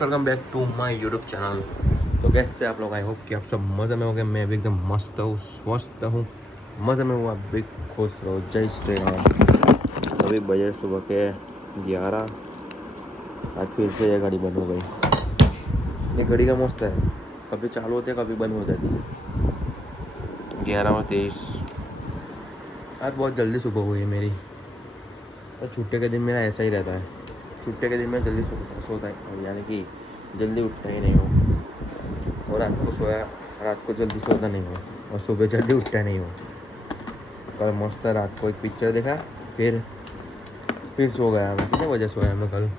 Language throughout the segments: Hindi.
Guys, welcome back to my YouTube channel. तो कैसे आप लोग? आई होप कि आप सब मज़े में हो गए। मैं भी एकदम मस्त हूँ, स्वस्थ हूँ, मज़े में हूँ। आप भी खुश रहो। जय श्री राम। अभी बजे सुबह के 11। आज फिर से ये घड़ी बंद हो गई। ये घड़ी का मस्त है, कभी चालू होती है कभी बंद हो जाती है। 11:23। आज बहुत जल्दी सुबह हुई है मेरी। तो छुट्टी के दिन मेरा ऐसा ही रहता है। छुट्टी के दिन मैं जल्दी सोता है, यानी कि जल्दी उठता ही नहीं हूँ। और रात को जल्दी सोता नहीं हूँ, और सुबह जल्दी उठता नहीं हूँ। कल मस्त रात को एक पिक्चर देखा, फिर सो गया मैं। कितने बजे सोया मैं कल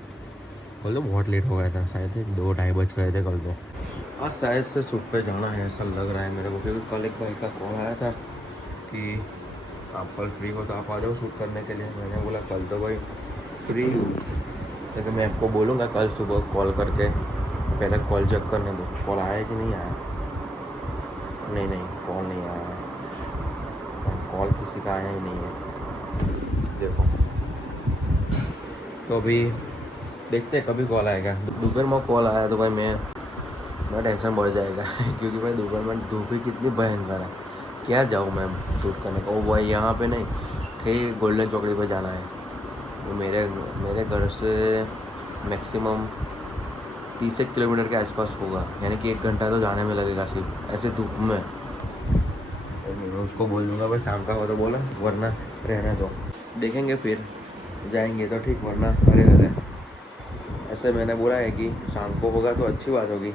तो बहुत लेट हो गया था, शायद से 2-2:30 बज गए थे कल तो। आज शायद से शूट पे जाना है ऐसा लग रहा है मेरे को, क्योंकि कल एक भाई का कॉल आया था कि आप कल फ्री हो तो आप आ जाओ शूट करने के लिए। मैंने बोला कल तो भाई फ्री हूँ, लेकिन मैं आपको बोलूँगा कल सुबह कॉल करके। पहले कॉल चेक करने दो, कॉल आया कि नहीं आया। नहीं, कॉल नहीं आया। कॉल किसी का आया ही नहीं है, देखो। तो अभी देखते हैं कभी कॉल आएगा। दोपहर में कॉल आया तो भाई मैं टेंशन बढ़ जाएगा क्योंकि भाई दोपहर में धूप ही कितनी भयंकर है। क्या जाऊँ मैं शूट करने को? भाई यहाँ पे नहीं, ठीक गोल्डन चौकड़ी पे जाना है। तो मेरे घर से मैक्सिमम 30 किलोमीटर के आसपास होगा, यानी कि 1 घंटा तो जाने में लगेगा सिर्फ ऐसे धूप में। और मैं उसको बोल दूँगा भाई शाम का हो तो बोला, वरना रहने दो, देखेंगे फिर जाएंगे तो ठीक, वरना अरे ऐसे मैंने बोला है कि शाम को होगा तो अच्छी बात होगी।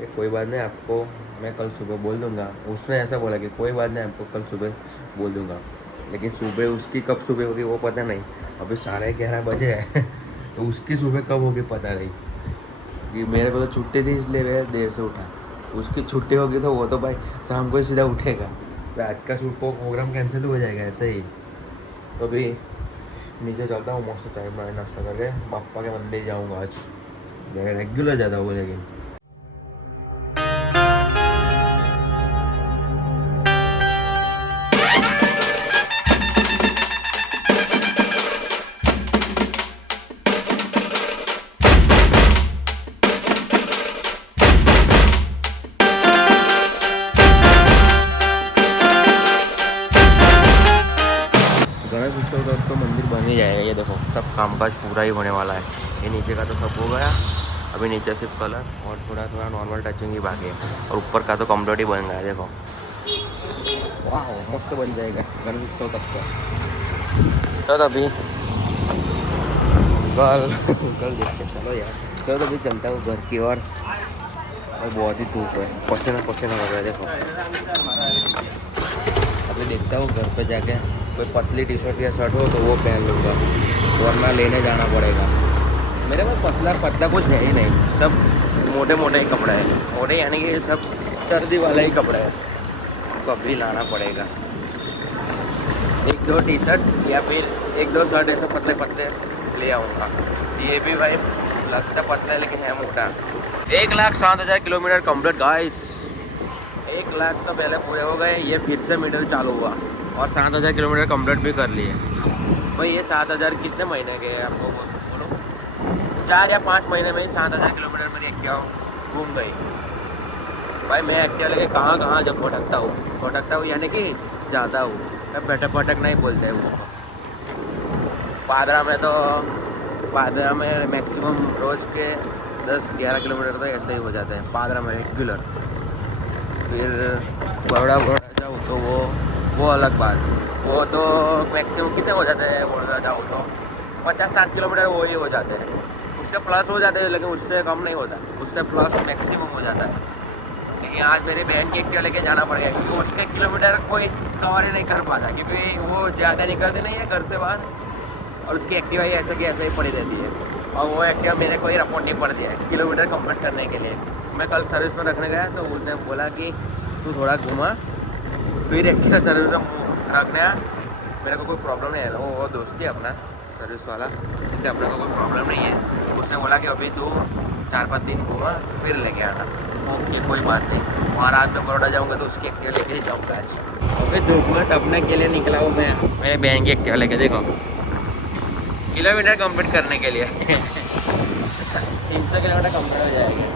ये कोई बात नहीं, आपको मैं कल सुबह बोल दूँगा। उसने ऐसा बोला कि कोई बात नहीं, आपको कल सुबह बोल दूँगा। लेकिन सुबह उसकी कब सुबह होगी वो पता नहीं। अभी 11:30 बजे है तो उसकी सुबह कब होगी पता नहीं। कि मेरे को तो छुट्टी थी इसलिए मैं देर से उठा। उसकी छुट्टी होगी तो वो तो भाई शाम को ही सीधा उठेगा। तो आज का शूट को प्रोग्राम कैंसिल हो जाएगा ऐसे ही। तो अभी नीचे चलता हूँ, मस्त चाय बनाए नाश्ता करके पापा के मंदिर जाऊँगा आज। मैं रेगुलर जाता हूँ लेकिन। गणेश उत्सव तक तो मंदिर बन ही जाएगा। ये देखो सब कामकाज पूरा ही होने वाला है। ये नीचे का तो सब हो गया, अभी नीचे सिर्फ कलर और थोड़ा नॉर्मल टचिंग ही बाकी है, और ऊपर का तो कम्प्लीट ही बन गया है। देखो वाह, मस्त बन जाएगा गणेश उत्सव तक तो अभी कल देखते चलो यार। तो अभी चलता हूँ घर की ओर। और बहुत ही धूप है, पसीना हो गया देखो। अभी देखता हूँ घर पे जाके कोई पतली टी शर्ट या शर्ट हो तो वो पहन लूँगा, वरना लेने जाना पड़ेगा। मेरे पास पतला कुछ है ही नहीं, सब मोटे ही कपड़े हैं। मोटे यानी कि सब सर्दी वाला ही कपड़ा है, तो अभी लाना पड़ेगा। 1-2 टी शर्ट या फिर 1-2 शर्ट ऐसे पतले ले आऊँगा। ये भी भाई लगता पतला है लेकिन है मोटा। 1,07,000 किलोमीटर कम्प्लीट गाइस। 1 लाख तो पहले पूरे हो गए, ये फिर से मीटर चालू हुआ और 7,000 किलोमीटर कम्प्लीट भी कर लिए। भाई ये 7,000 कितने महीने के हैं आपको बोलो? 4 या 5 महीने में ही 7,000 किलोमीटर मेरी एक्टिवा घूम गई। भाई मैं एक्टिवा लेके कहाँ जब भटकता हूँ यानी कि जाता हूँ। मैं भटक नहीं बोलते उसको। पादरा में मैक्सिमम रोज़ के 10-11 किलोमीटर तो ऐसे ही हो जाते हैं पादरा में रेगुलर। फिर बड़ोड़ा जाऊँ तो वो अलग बात। वो तो मैक्सिमम कितने हो जाते हैं, बड़ोड़ा जाऊँ तो 50-60 किलोमीटर वो ही हो जाते हैं। उसके प्लस हो जाते हैं लेकिन उससे कम नहीं होता, उससे प्लस मैक्सिमम हो जाता है। लेकिन आज मेरी बहन की एक्टिवा लेके जाना पड़ेगा, क्योंकि उसके किलोमीटर कोई कवर ही नहीं कर पाता, क्योंकि वो ज़्यादा निकलती नहीं है घर से बाहर, और उसकी एक्टिवा ही ऐसे की ऐसे ही पड़ी रहती है। और वो एक्टिवा मेरे को ही रिपोर्ट नहीं पड़ती है किलोमीटर कंप्लीट करने के लिए। मैं कल सर्विस में रखने गया तो उसने बोला कि तू थोड़ा घुमा फिर एक्टिवा सर्विस में रखने आ, मेरे को कोई प्रॉब्लम नहीं है। वो दोस्त ही अपना सर्विस वाला, इससे अपने को कोई प्रॉब्लम नहीं है। उसने बोला कि अभी तू 4-5 दिन घुमा फिर लेके आना। ओके कोई बात नहीं। वहाँ रात में बड़ोड़ा जाऊँगा तो उसकी एक्टिवा लेके ही जाऊँगा आज। अभी धूप में टपने के लिए निकला हूँ मैं मेरे बहन की एक्टिवा लेके। देखो किलोमीटर कंप्लीट करने के लिए 300 किलोमीटर कंप्लीट हो जाएगी।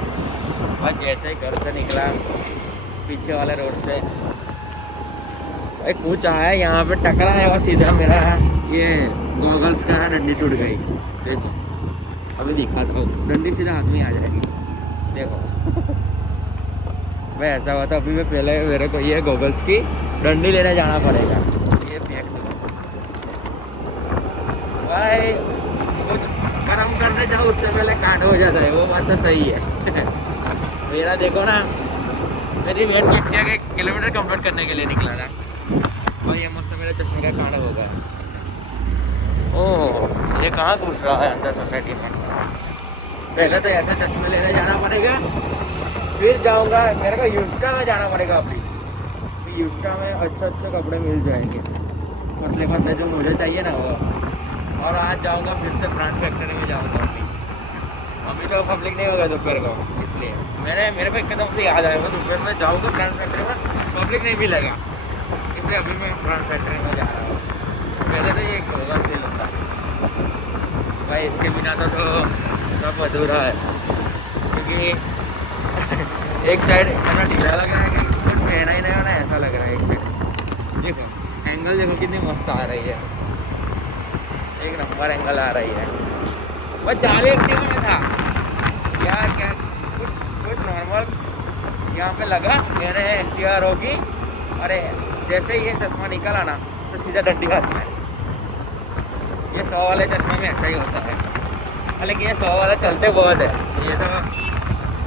और जैसे ही घर से निकला पीछे वाले रोड से भाई कुछ आया यहाँ पे टकरा है और सीधा मेरा ये गॉगल्स का डंडी टूट गई। देखो अभी दिखाता हूँ, डंडी सीधा हाथ में आ जाएगी। देखो भाई ऐसा हुआ था अभी मैं पहले मेरे को ये गॉगल्स की डंडी लेने जाना पड़ेगा। ये फेंक दो भाई, कुछ कर्म करने जाओ उससे पहले कांड हो जाता है, वो बात तो सही है। मेरा देखो ना, मेरी वेट कितने के किलोमीटर कंप्लीट करने के लिए निकला था और ये मुझसे मेरे चश्मे का कांड हो गया। ओह ये कहाँ घुस रहा है अंदर सोसाइटी में। पहले तो ऐसा चश्मे लेने जाना पड़ेगा, फिर जाऊंगा मेरे को यूस्टा में जाना पड़ेगा। अभी यूस्टा में अच्छे कपड़े मिल जाएंगे, पतले पतले जो मुझे चाहिए ना वो। और आज जाऊंगा फिर से ब्रांड फैक्ट्री में जाऊंगा। अभी तो पब्लिक नहीं होगा दोपहर को, इसलिए मेरे को एकदम से याद आएगा दोपहर में जाऊंगा ब्रांड फैक्ट्री में, पब्लिक नहीं मिलेगा, इसलिए अभी मैं ब्रांड फैक्ट्री में जा रहा हूँ। पहले तो ये होगा सेल होता भाई, इसके बिना तो सब अधूरा है। क्योंकि एक साइड ऐसा ढीला लग रहा है कि कुछ पहना ही नहीं होना, ऐसा लग रहा है। एक साइड देखो एंगल देखो कितनी मस्त आ रही है, एक नंबर एंगल आ रही है। बस 40 में था क्या कुछ नॉर्मल यहाँ पे लगा, मैंने एचडीआर होगी। अरे जैसे ही ये चश्मा निकला ना तो सीधा डंडी हाथ में। ये 100 वाले चश्मे में ऐसा ही होता है, हालांकि ये 100 वाला चलते बहुत है। ये तो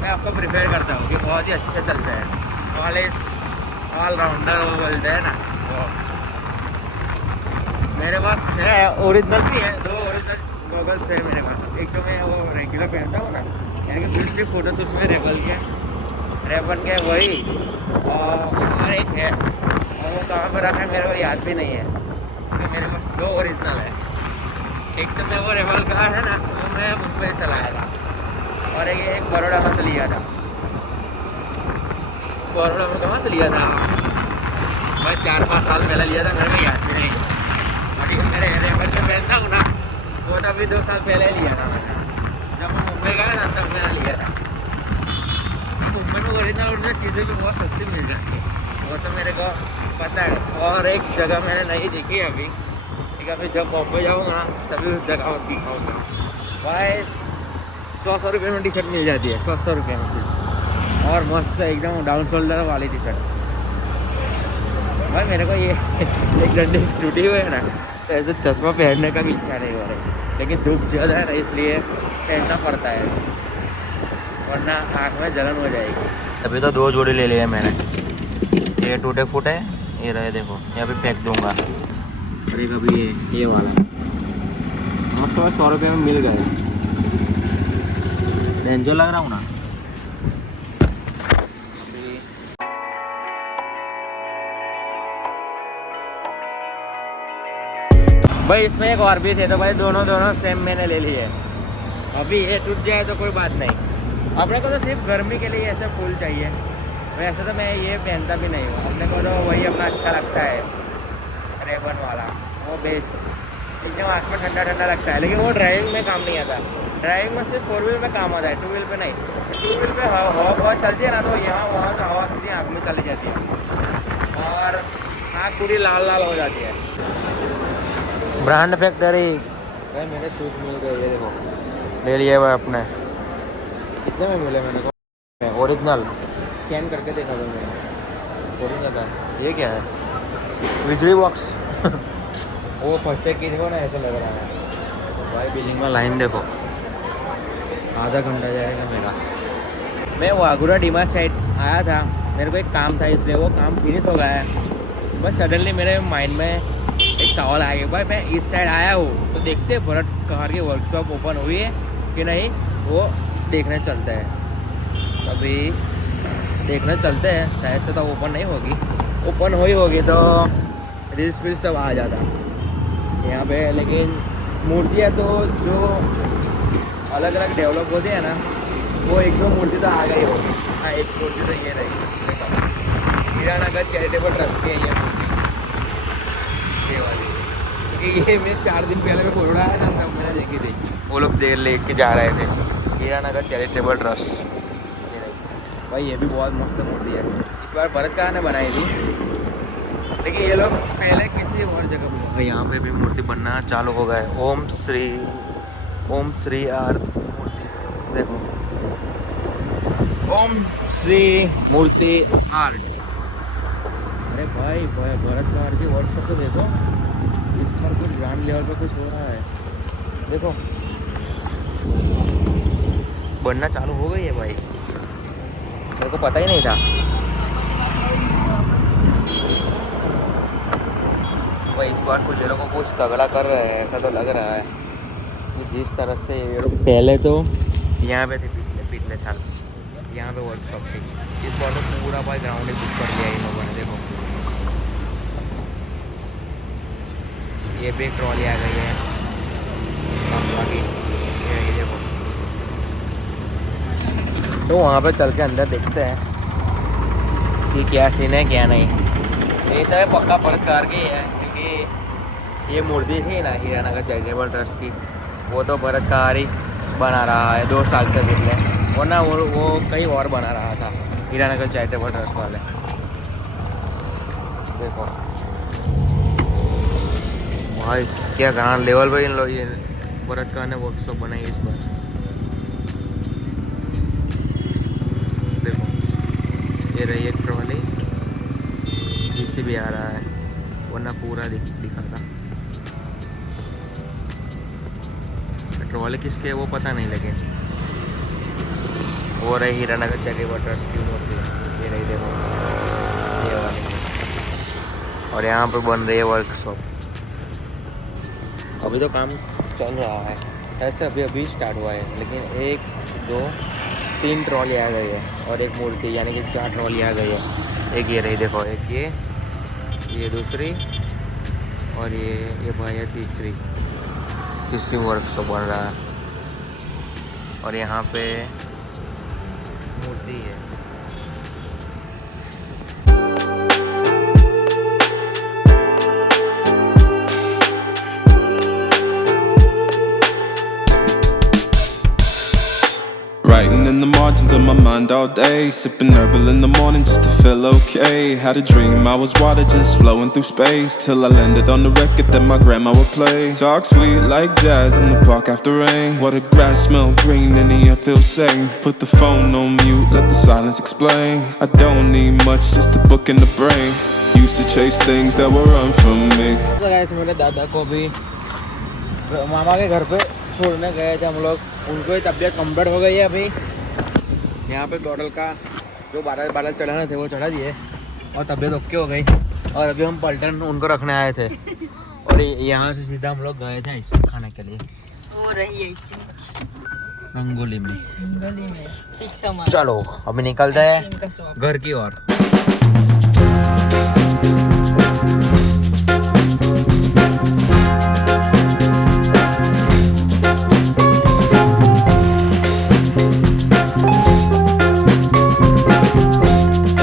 मैं आपको प्रिपेयर करता हूँ कि बहुत ही अच्छे चलते हैं, ऑलराउंडर वो बोलते हैं ना वो। मेरे पास है ओरिजिनल भी है, 2 ओरिजिनल गॉगल्स है मेरे पास। एक तो मैं वो रेगुलर पहनता हूँ ना, यानी कि दूसरी फोटोज उसमें रेबन के वही, और एक है और वो कहाँ पर रखा है मेरे को याद भी नहीं है। तो मेरे पास 2 ओरिजिनल है। एक तो मैं वो रेबल का है ना, वो मैं मुंबई से लाया था, और एक बड़ौदा में से लिया था। बड़ौदा में कहाँ से लिया था मैं 4-5 साल पहले लिया था, मेरे को याद भी नहीं। अभी मेरे रेबल में पहनता हूँ ना, वो तो अभी 2 साल पहले लिया था मैंने, जब मैं मुंबई गया था तब मैंने लिया था। मुंबई में ओरिजिनल चीज़ें भी बहुत सस्ती मिल जाती है, वो तो मेरे को पता है। और एक जगह मैंने नहीं देखी अभी, ठीक है, अभी जब बॉम्बे जाऊँगा ना तभी उस जगह पर दिखाऊँगा भाई। 100 रुपये में टी शर्ट मिल जाती है, 100 रुपये में सिर्फ, और मस्त एकदम डाउन शोल्डर वाली टी शर्ट। भाई मेरे को ये एक डंडी टूटी हुई है ना, तो ऐसे चश्मा पहनने का भी इच्छा नहीं हो रहा है, लेकिन धूप ज़्यादा है ना इसलिए पहनना पड़ता है, वरना आँख में जलन हो जाएगी। अभी तो 2 जोड़ी ले लिए मैंने, ये टूटे फूटे ये रहे, देखो यहाँ पे फेंक दूंगा। और एक अभी ये वाला मस्त 100 रुपये में मिल गए, डेंजर लग रहा हूँ ना। भाई इसमें एक और भी थे, तो भाई दोनों सेम मैंने ले लिए। अभी ये टूट जाए तो कोई बात नहीं, अपने को तो सिर्फ गर्मी के लिए ऐसे फूल चाहिए। वैसे तो मैं ये पहनता भी नहीं हूँ, अपने को तो वही अपना अच्छा लगता है, रेबन वाला वो बेस्ट, एकदम आँख में ठंडा लगता है। लेकिन वो ड्राइविंग में काम नहीं आता, ड्राइविंग में सिर्फ 4 व्हील में काम आता है, 2 व्हील पे नहीं। 2 व्हील पे हवा बहुत चलती है ना, तो यहाँ वहाँ से हवा सीधी आँख में चली जाती है और आँख पूरी लाल हो जाती है। ब्रांड फैक्ट्री भाई मेरे शूज़ मिल गए, ये देखो ले लिए भाई अपने। कितने में मिले मेरे को? ओरिजिनल स्कैन करके देखा था मैंने, ओरिजिनल था। ये क्या है? बिजली बॉक्स वो फर्स्ट एड की देखो ना, ऐसा लग रहा है भाई। बिल्डिंग में लाइन देखो, आधा घंटा जाएगा मेरा। मैं वाघुरा डीमा साइड आया था, मेरे को एक काम था इसलिए वो काम फिनिश हो गया है। बस सडनली मेरे माइंड में एक सवाल आ गया, भाई मैं इस साइड आया हूँ तो देखते भरत कार की वर्कशॉप ओपन हुई है कि नहीं, वो देखने चलते हैं। अभी देखने चलते हैं, शायद से तो ओपन नहीं होगी, ओपन हुई होगी तो रील्स वील्स सब आ जाता यहाँ पे। लेकिन मूर्तियाँ तो जो अलग अलग डेवलप होती है ना, वो 1-2 मूर्ति तो आ गई होगी। हाँ एक मूर्ति तो ये रही, हीरानगर चैरिटेबल ट्रस्ट की है ये मूर्ति, ये वाली। क्योंकि ये मैं 4 दिन पहले मैं बोल रहा है ना, तब मैंने देखी थी, वो लोग देर लेके जा रहे थे। Hiranagar charitable trust. भाई ये भी बहुत मस्त मूर्ति है, इस बार भरत कहाँ ने बनाई थी, लेकिन ये लोग पहले किसी और जगह बनाए। यहाँ पे भी मूर्ति बनना चालू हो गया है। ओम श्री आर्थ मूर्ति, देखो ओम श्री मूर्ति आर्ट। अरे भाई भरत कार की वर्कशॉप तो देखो, इस पर कुछ ग्राउंड लेवल पे कुछ हो रहा है, देखो बनना चालू हो गई है भाई, मेरे को पता ही नहीं था। भाई इस बार कुछ लोगों को कुछ तगड़ा कर रहे हैं, ऐसा तो लग रहा है कि जिस तरह से ये लोग पहले तो यहाँ पे थे, पिछले साल यहाँ पे वर्कशॉप थी, इस बार तो पूरा भाई ग्राउंड ही बुक कर लिया इन लोगों ने। देखो ये भी एक ट्रॉली आ गई है बाकी, ये देखो। तो वहाँ पे चल के अंदर देखते हैं कि क्या सीन है क्या नहीं। ये तो पक्का प्रकार की है, क्योंकि ये मूर्ति थी ना हीरानगर चैरिटेबल ट्रस्ट की, वो तो भरत कार ही बना रहा है 2 साल से पिछले, वरना वो कहीं और बना रहा था हीरानगर चैरिटेबल ट्रस्ट वाले। देखो भाई क्या ग्राउंड लेवल पर इन लोग ये भरत कार ने वर्कशॉप बनाई इस बार। देखो ये रही एक ट्रॉली, जिससे भी आ रहा है, वरना पूरा दिखा था। ट्रॉली किसके है वो पता नहीं, लगे वो रही हीरानगर चैरिटेबल ट्रस्ट की मूर्ति, ये रही देखो ये वाली। और यहाँ पे बन रही है वर्कशॉप, अभी तो काम चल रहा है, ऐसे अभी स्टार्ट हुआ है, लेकिन 1 2 3 ट्रॉली आ गई है और एक मूर्ति, यानी कि 4 ट्रॉली आ गई है। एक ये रही देखो, एक ये दूसरी, और ये भाई है तीसरी वर्कशॉप बन रहा है। और यहाँ पे मूर्ति है। Writing in the margins of my mind all day, sipping herbal in the morning just to feel okay. Had a dream I was water just flowing through space, till I landed on the record that my grandma would play. Talk sweet like jazz in the park after rain. What the grass smell green and the air feels sane. Put the phone on mute, let the silence explain. I don't need much, just a book in the brain. Used to chase things that were run from me. तो गाइस मेरे दादा को भी मामा के घर पे छोड़ने गए थे हम लोग, उनको ही तबीयत कम्प्लीट हो गई है। अभी यहाँ पे बॉटल का जो 12 चढ़ाने थे वो चढ़ा दिए और तबीयत ओके हो गई। और अभी हम पलटन उनको रखने आए थे, और यहाँ से सीधा हम लोग गए थे आइसक्रीम खाने के लिए। हो रही है रंगोली में ठीक समय। चलो अभी निकलते हैं आइसक्रीम का स्वाद। घर की ओर।